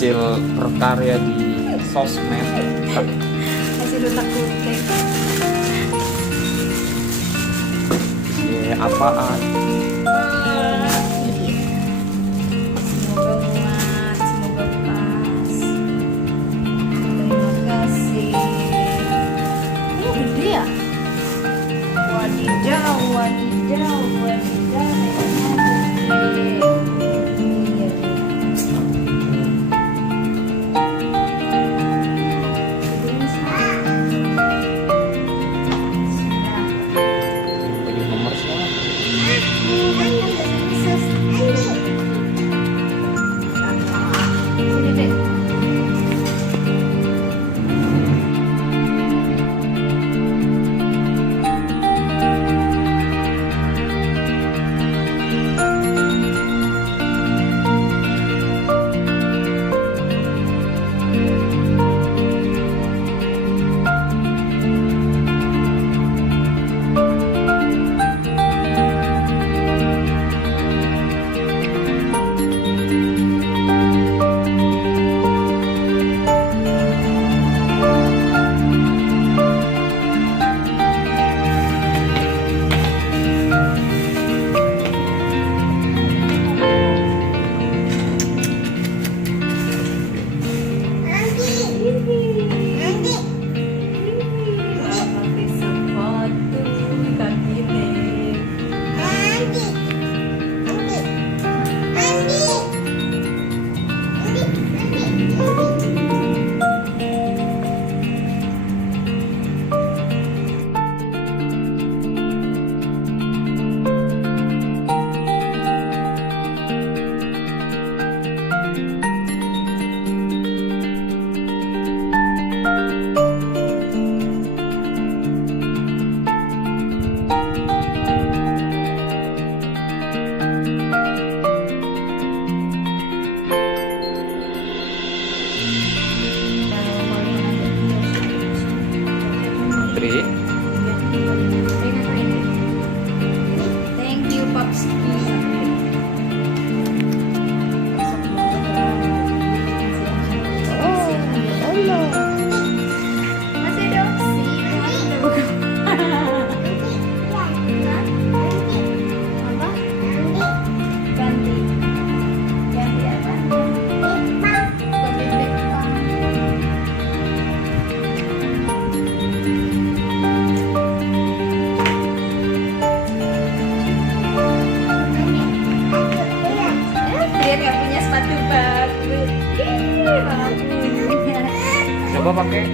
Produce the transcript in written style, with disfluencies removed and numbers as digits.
hasil berkarya di sosmed. Hasil otak kutek. Ya, apaan? Semoga muat, semoga pas. Terima kasih. Ini gede ya? Wadidaw, wadidaw, wadidaw. Gede. Iya. Jadi nomor semua. Sini deh. Pakai sepatu kaki nih. Tri, Thank you, Popski. Masih ada opsi. Apa? Ganti. Ganti apa? Ganti Beppa. Dia nggak punya sepatu baru. Ih, malah punya. coba pakai